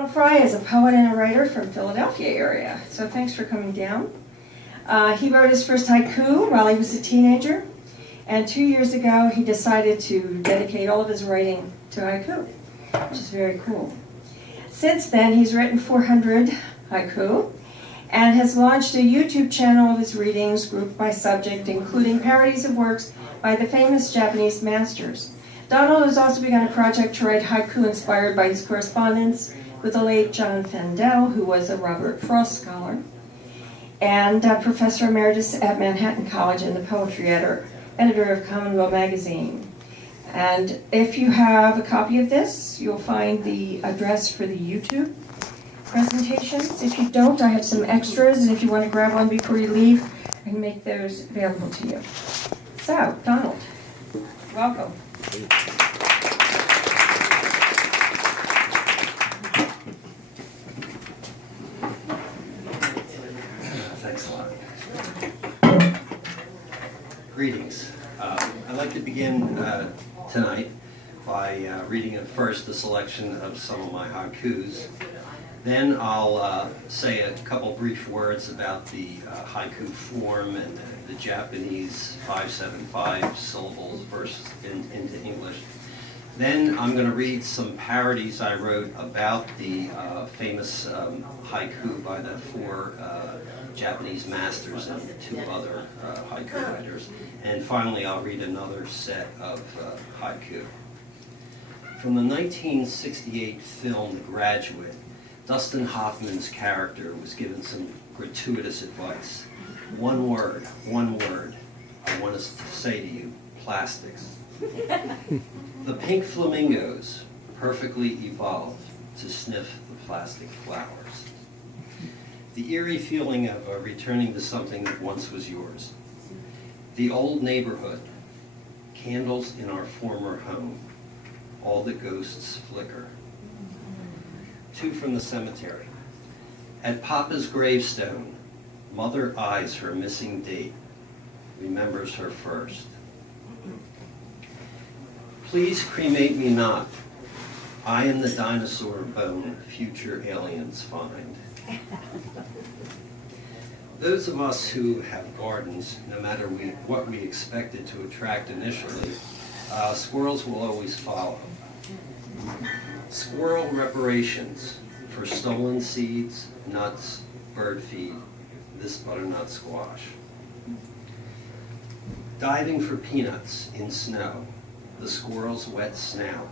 Donald Fry is a poet and a writer from Philadelphia area, so thanks for coming down. He wrote his first haiku while he was a teenager, and 2 years ago he decided to dedicate all of his writing to haiku, which is very cool. Since then he's written 400 haiku and has launched a YouTube channel of his readings grouped by subject, including parodies of works by the famous Japanese masters. Donald has also begun a project to write haiku inspired by his correspondence with the late John Fendel, who was a Robert Frost scholar, and Professor Emeritus at Manhattan College and the poetry editor of Commonwealth magazine. And if you have a copy of this, you'll find the address for the YouTube presentations. If you don't, I have some extras, and if you want to grab one before you leave, I can make those available to you. So, Donald, welcome. Thanks a lot. Greetings. I'd like to begin tonight by reading first a selection of some of my haikus. Then I'll say a couple brief words about the haiku form and the Japanese 575 syllables versus into English. Then I'm going to read some parodies I wrote about the famous haiku by the 4 Japanese masters and 2 other haiku writers. And finally I'll read another set of haiku. From the 1968 film The Graduate, Dustin Hoffman's character was given some gratuitous advice. One word, I want to say to you, plastics. The pink flamingos perfectly evolved to sniff the plastic flowers. The eerie feeling of returning to something that once was yours. The old neighborhood, candles in our former home, all the ghosts flicker. 2 from the cemetery. At Papa's gravestone, Mother eyes her missing date, remembers her first. Please cremate me not. I am the dinosaur bone future aliens find. Those of us who have gardens, no matter what we expected to attract initially, squirrels will always follow. Squirrel reparations for stolen seeds, nuts, bird feed, this butternut squash. Diving for peanuts in snow, the squirrel's wet snout,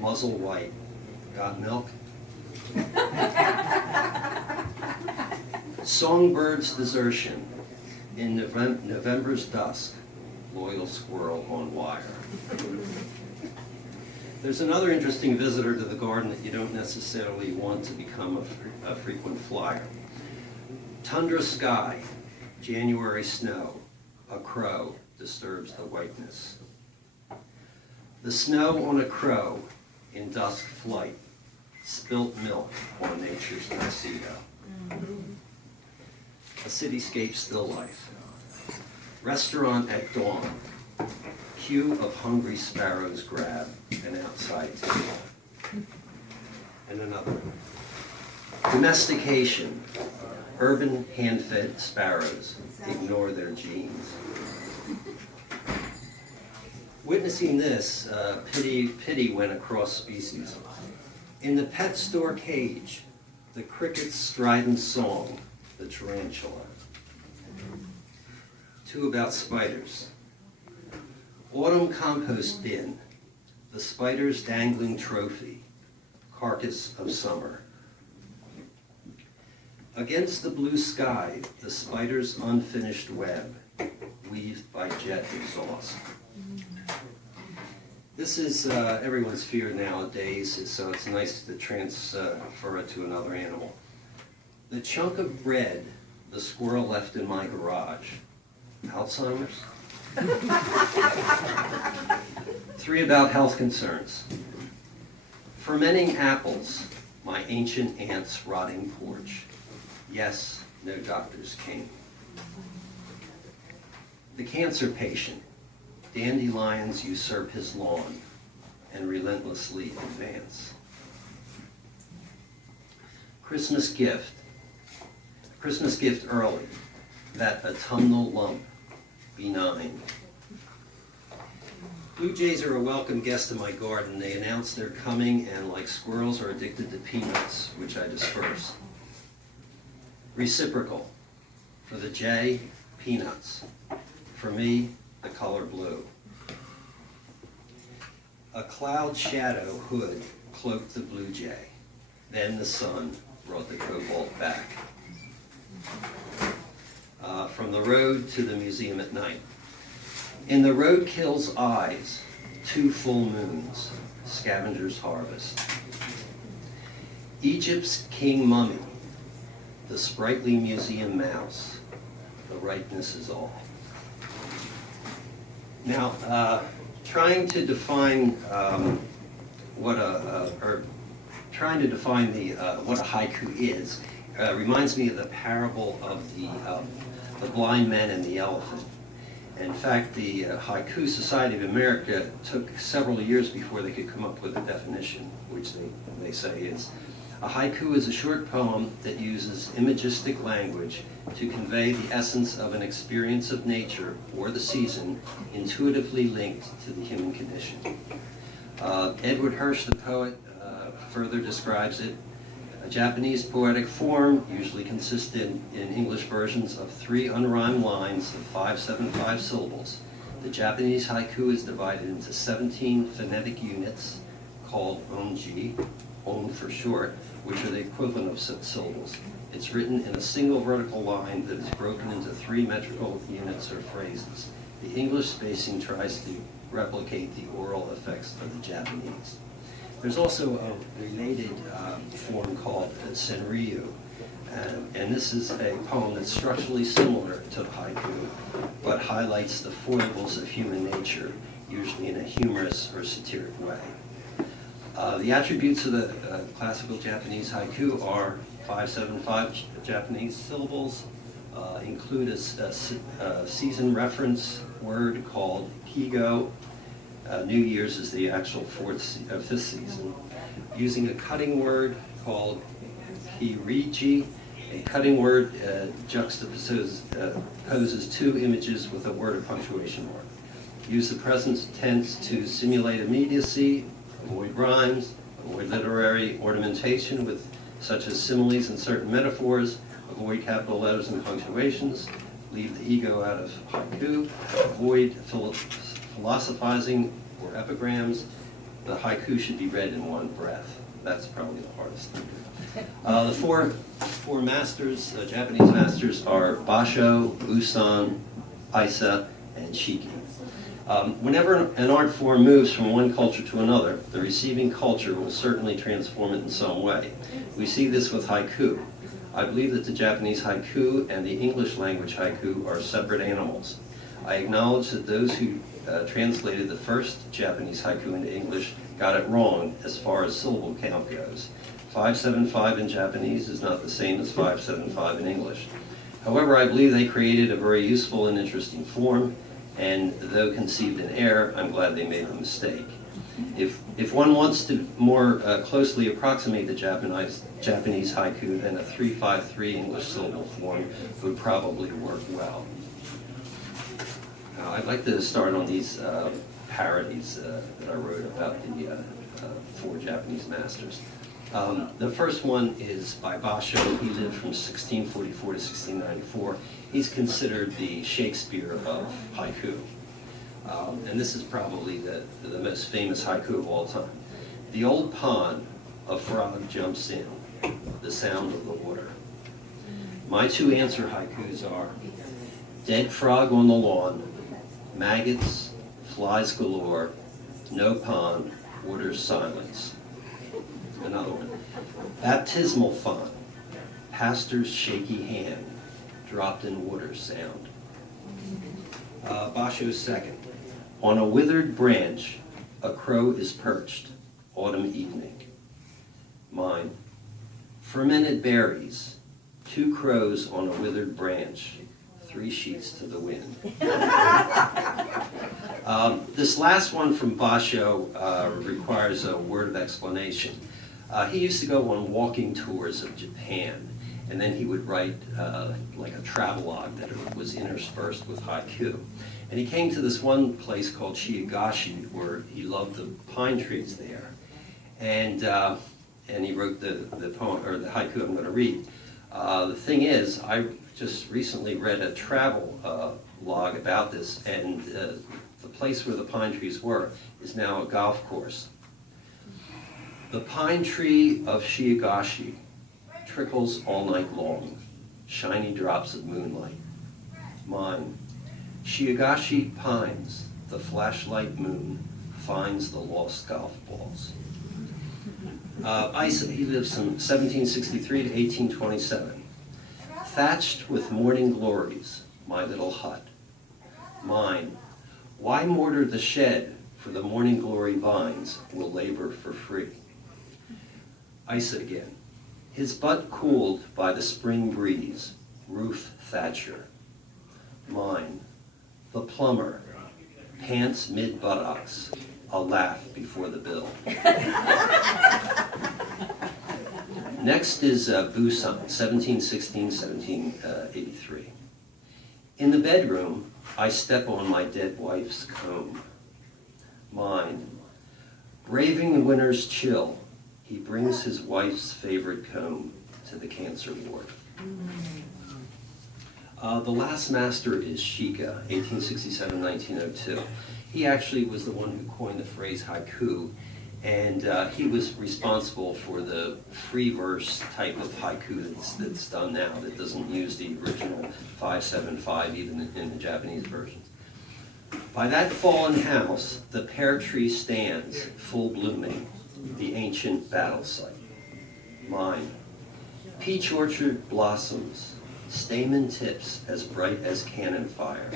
muzzle white. Got milk? Songbird's desertion, in November's dusk, loyal squirrel on wire. There's another interesting visitor to the garden that you don't necessarily want to become a frequent flyer. Tundra sky, January snow, a crow disturbs the whiteness. The snow on a crow in dusk flight, spilt milk on nature's tuxedo. A cityscape still life. Restaurant at dawn, queue of hungry sparrows grab an outside table. And another. Domestication, urban hand-fed sparrows ignore their genes. Witnessing this, pity went across species. In the pet store cage, the cricket's strident song, the tarantula. 2 about spiders. Autumn compost bin, the spider's dangling trophy, carcass of summer. Against the blue sky, the spider's unfinished web, weaved by jet exhaust. This is everyone's fear nowadays, so it's nice to transfer it to another animal. The chunk of bread the squirrel left in my garage. Alzheimer's? 3 about health concerns. Fermenting apples, my ancient aunt's rotting porch. Yes, no doctors came. The cancer patient, dandelions usurp his lawn and relentlessly advance. Christmas gift. Christmas gift early, that autumnal lump, benign. Blue jays are a welcome guest in my garden. They announce their coming and, like squirrels, are addicted to peanuts, which I disperse. Reciprocal. For the jay, peanuts. For me, the color blue. A cloud shadow hood cloaked the blue jay. Then the sun brought the cobalt back. From the road to the museum at night. In the roadkill's eyes, 2 full moons, scavenger's harvest. Egypt's king mummy, the sprightly museum mouse, the ripeness is all. Now, trying to define what a haiku is reminds me of the parable of the blind man and the elephant. In fact, the Haiku Society of America took several years before they could come up with a definition, which they say is, a haiku is a short poem that uses imagistic language to convey the essence of an experience of nature or the season intuitively linked to the human condition. Edward Hirsch, the poet, further describes it. A Japanese poetic form usually consisted in English versions of 3 unrhymed lines of 575 syllables. The Japanese haiku is divided into 17 phonetic units called onji, on for short, which are the equivalent of syllables. It's written in a single vertical line that is broken into 3 metrical units or phrases. The English spacing tries to replicate the oral effects of the Japanese. There's also a related form called senryu, and this is a poem that's structurally similar to the haiku, but highlights the foibles of human nature, usually in a humorous or satiric way. The attributes of the classical Japanese haiku are 575 Japanese syllables, include a season reference word called kigo. New Year's is the actual 5th season. Using a cutting word called kiriji. A cutting word juxtaposes 2 images with a word or punctuation mark. Use the present tense to simulate immediacy, avoid rhymes, avoid literary ornamentation with such as similes and certain metaphors, avoid capital letters and punctuations, leave the ego out of haiku, avoid philosophizing or epigrams. The haiku should be read in one breath. That's probably the hardest thing. The four masters, Japanese masters, are Basho, Busan, Isa, and Shiki. Whenever an art form moves from one culture to another, the receiving culture will certainly transform it in some way. We see this with haiku. I believe that the Japanese haiku and the English language haiku are separate animals. I acknowledge that those who translated the first Japanese haiku into English got it wrong as far as syllable count goes. 575 in Japanese is not the same as 575 in English. However, I believe they created a very useful and interesting form, and though conceived in error, I'm glad they made the mistake. If one wants to more closely approximate the Japanese haiku, then a 353 English syllable form would probably work well. I'd like to start on these parodies that I wrote about the 4 Japanese masters. The first one is by Basho. He lived from 1644 to 1694. He's considered the Shakespeare of haiku. And this is probably the most famous haiku of all time. The old pond, a frog jumps in, the sound of the water. My 2 answer haikus are, dead frog on the lawn, maggots, flies galore, no pond, water's silence. Another one. Baptismal font, pastor's shaky hand, dropped in water sound. Basho's second. On a withered branch, a crow is perched, autumn evening. Mine. Fermented berries, 2 crows on a withered branch, 3 sheets to the wind. This last one from Basho requires a word of explanation. He used to go on walking tours of Japan, and then he would write like a travelogue that was interspersed with haiku. And he came to this one place called Shiagashi, where he loved the pine trees there. And he wrote the poem, or the haiku I'm going to read. The thing is, I just recently read a travel log about this, and the place where the pine trees were is now a golf course. The pine tree of Shiagashi trickles all night long, shiny drops of moonlight. Mine, Shiagashi pines, the flashlight moon finds the lost golf balls. Isa, he lives from 1763 to 1827. Thatched with morning glories, my little hut. Mine, why mortar the shed, for the morning glory vines will labor for free. Isa again. His butt cooled by the spring breeze, Ruth Thatcher. Mine, the plumber, pants mid-buttocks, a laugh before the bill. Next is Busan, 1716, 1783. In the bedroom, I step on my dead wife's comb. Mine, braving the winter's chill, he brings his wife's favorite comb to the cancer ward. The last master is Shika, 1867-1902. He actually was the one who coined the phrase haiku, and he was responsible for the free verse type of haiku that's done now, that doesn't use the original 5-7-5 even in the Japanese versions. By that fallen house, the pear tree stands, full blooming, the ancient battle site. Mine, peach orchard blossoms, stamen tips as bright as cannon fire,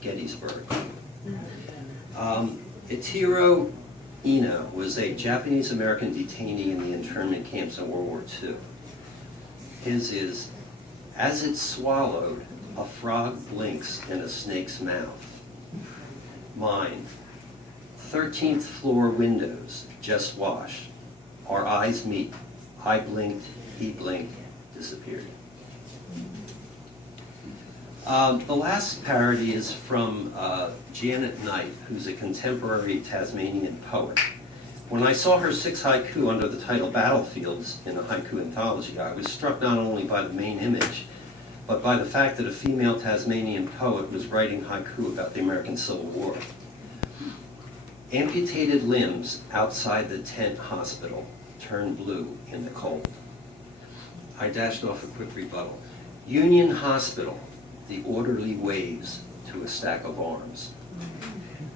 Gettysburg. Itiro Ino was a Japanese-American detainee in the internment camps in World War II. His is, as it's swallowed, a frog blinks in a snake's mouth. Mine, 13th floor windows, just washed. Our eyes meet. I blinked, he blinked, disappeared. The last parody is from Janet Knight, who's a contemporary Tasmanian poet. When I saw her 6 haiku under the title Battlefields in a haiku anthology, I was struck not only by the main image, but by the fact that a female Tasmanian poet was writing haiku about the American Civil War. Amputated limbs outside the tent hospital turn blue in the cold. I dashed off a quick rebuttal. Union Hospital, the orderly waves to a stack of arms.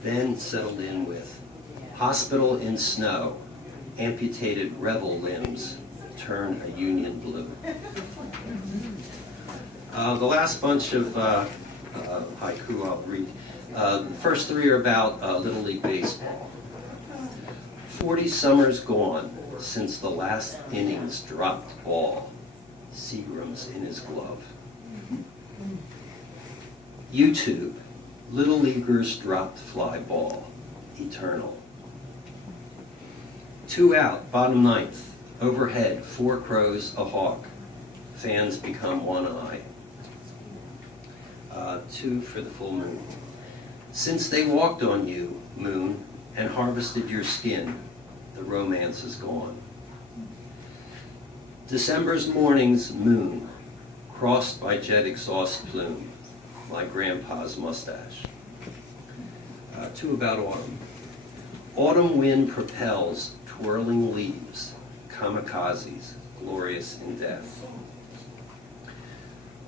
Then settled in with hospital in snow, amputated rebel limbs turn a Union blue. The last bunch of haiku I'll read. The first 3 are about Little League Baseball. 40 summers gone since the last innings dropped ball, Seagram's in his glove. YouTube, Little Leaguers dropped fly ball, eternal. 2 out, bottom 9th, overhead, 4 crows, a hawk, fans become one eye. 2 for the full moon. Since they walked on you, moon, and harvested your skin, the romance is gone. December's morning's moon, crossed by jet exhaust plume, my grandpa's mustache. 2 about autumn. Autumn wind propels twirling leaves, kamikazes, glorious in death.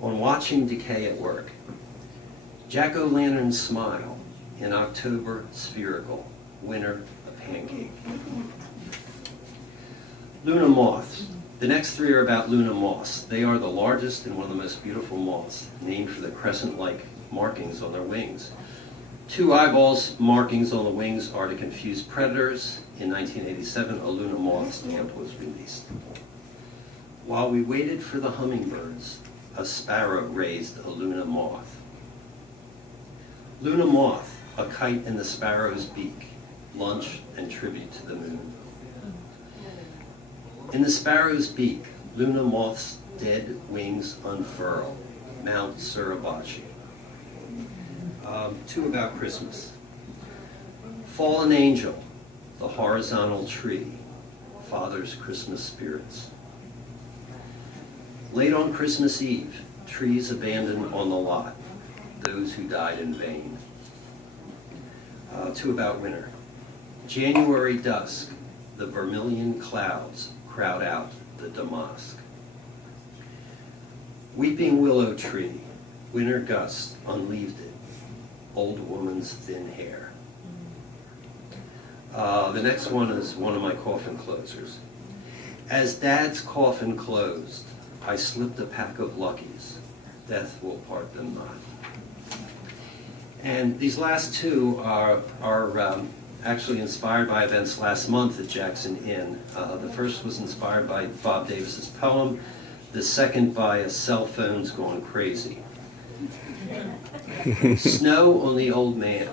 On watching decay at work, jack-o'-lantern smile, in October spherical, winter a pancake. Luna moths. The next 3 are about Luna moths. They are the largest and one of the most beautiful moths, named for the crescent-like markings on their wings. 2 eyeballs markings on the wings are to confuse predators. In 1987, a Luna moth stamp was released. While we waited for the hummingbirds, a sparrow raised a Luna moth. Luna moth, a kite in the sparrow's beak, lunch and tribute to the moon. In the sparrow's beak, Luna moth's dead wings unfurl. Mount Suribachi. Two about Christmas. Fallen angel, the horizontal tree, Father's Christmas spirits. Late on Christmas Eve, trees abandoned on the lot, those who died in vain. Two about winter. January dusk, the vermilion clouds crowd out the damask. Weeping willow tree, winter gust unleaved it, old woman's thin hair. The next one is one of my coffin closers. As Dad's coffin closed, I slipped a pack of luckies. Death will part them not. And these last two are actually inspired by events last month at Jackson Inn. The first was inspired by Bob Davis's poem. The second by a cell phone's gone crazy. Snow on the old man.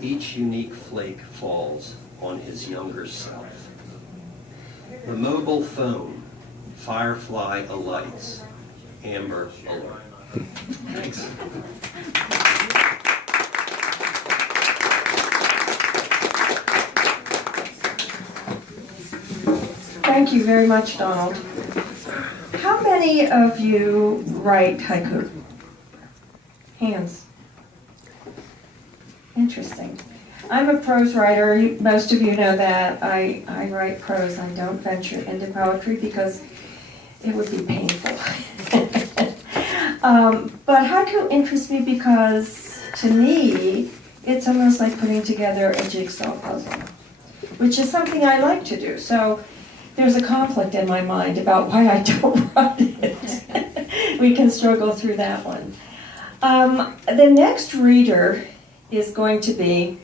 Each unique flake falls on his younger self. The mobile phone, firefly alights, amber alert. Thanks. Thank you very much, Donald. How many of you write haiku? Hands. Interesting. I'm a prose writer. Most of you know that. I write prose. I don't venture into poetry because it would be painful. But haiku interests me because, to me, it's almost like putting together a jigsaw puzzle, which is something I like to do. So there's a conflict in my mind about why I don't write it. We can struggle through that one. The next reader is going to be